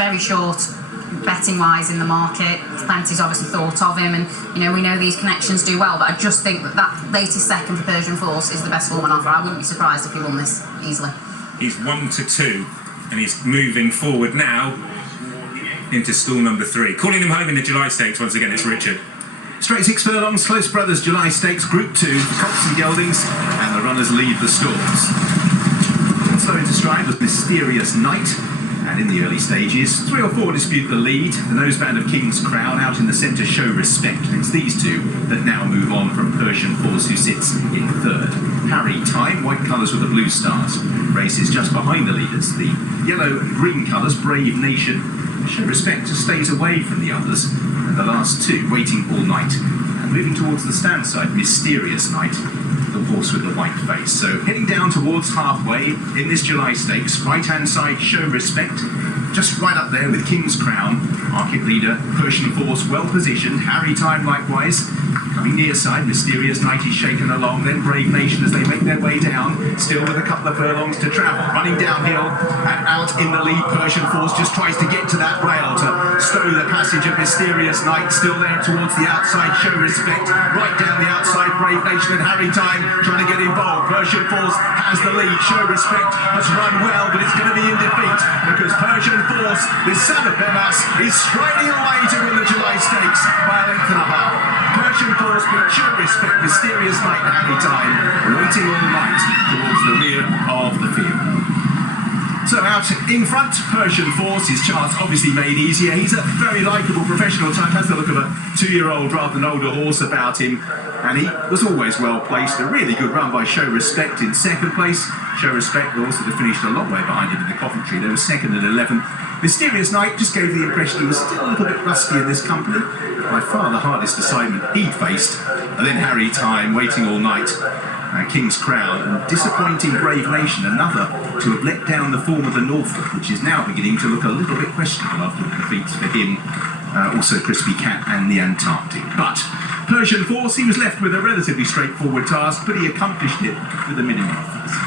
very short betting wise in the market. Plenty's obviously thought of him, and you know, we know these connections do well, but I just think that latest second for Persian Force is the best form on offer. I wouldn't be surprised if he won this easily. He's 1-2 and he's moving forward now into stall number 3. Calling him home in the July Stakes once again, it's Richard. Straight 6 furlongs, Close Brothers July Stakes Group 2 for Colts and Geldings, and the runners leave the stalls. Slow into stride was Mysterious Night, and in the early stages, 3 or 4 dispute the lead. The noseband of King's Crown out in the centre Show Respect, and it's these two that now move on from Persian Force, who sits in 3rd. Harry Time, white colours with the blue stars, races just behind the leaders. The yellow and green colours, Brave Nation, Show Respect just stays away from the others, and the last 2 Waiting All Night. And moving towards the stand side, Mysterious Night, the horse with the white face. So heading down towards halfway in this July Stakes, right-hand side Show Respect, just right up there with King's Crown, market leader, Persian Force well positioned, Harry Time likewise. Coming near side, Mysterious Night is shaken along, then Brave Nation as they make their way down, still with a couple of furlongs to travel. Running downhill and out in the lead, Persian Force just tries to get to that rail to stow the passage of Mysterious Night, still there towards the outside, Show Respect, right down the outside, Brave Nation and Harry Time trying to get involved. Persian Force has the lead, Show Respect has run well, but it's going to be in defeat because Persian Force, this son of Bemas, is striding away to win the July Stakes by a length and a half. Persian Force with Show Respect, Mysterious Night and Harry Time waiting all night towards the rear of the field. So out in front, Persian Force, his chance obviously made easier. He's a very likeable professional type, has the look of a 2-year-old rather than older horse about him, and he was always well placed. A really good run by Show Respect in 2nd place. Show Respect also finished a long way behind him in the Coventry. They were 2nd and 11th. Mysterious Night just gave the impression he was still a little bit rusty in this company. By far the hardest assignment he'd faced. And then Harry Time, Waiting All Night, and King's Crown, and disappointing Brave Nation, another to have let down the form of the Norfolk, which is now beginning to look a little bit questionable after the defeats for him, also Crispy Cat and the Antarctic. But Persian Force, he was left with a relatively straightforward task, but he accomplished it with a minimum of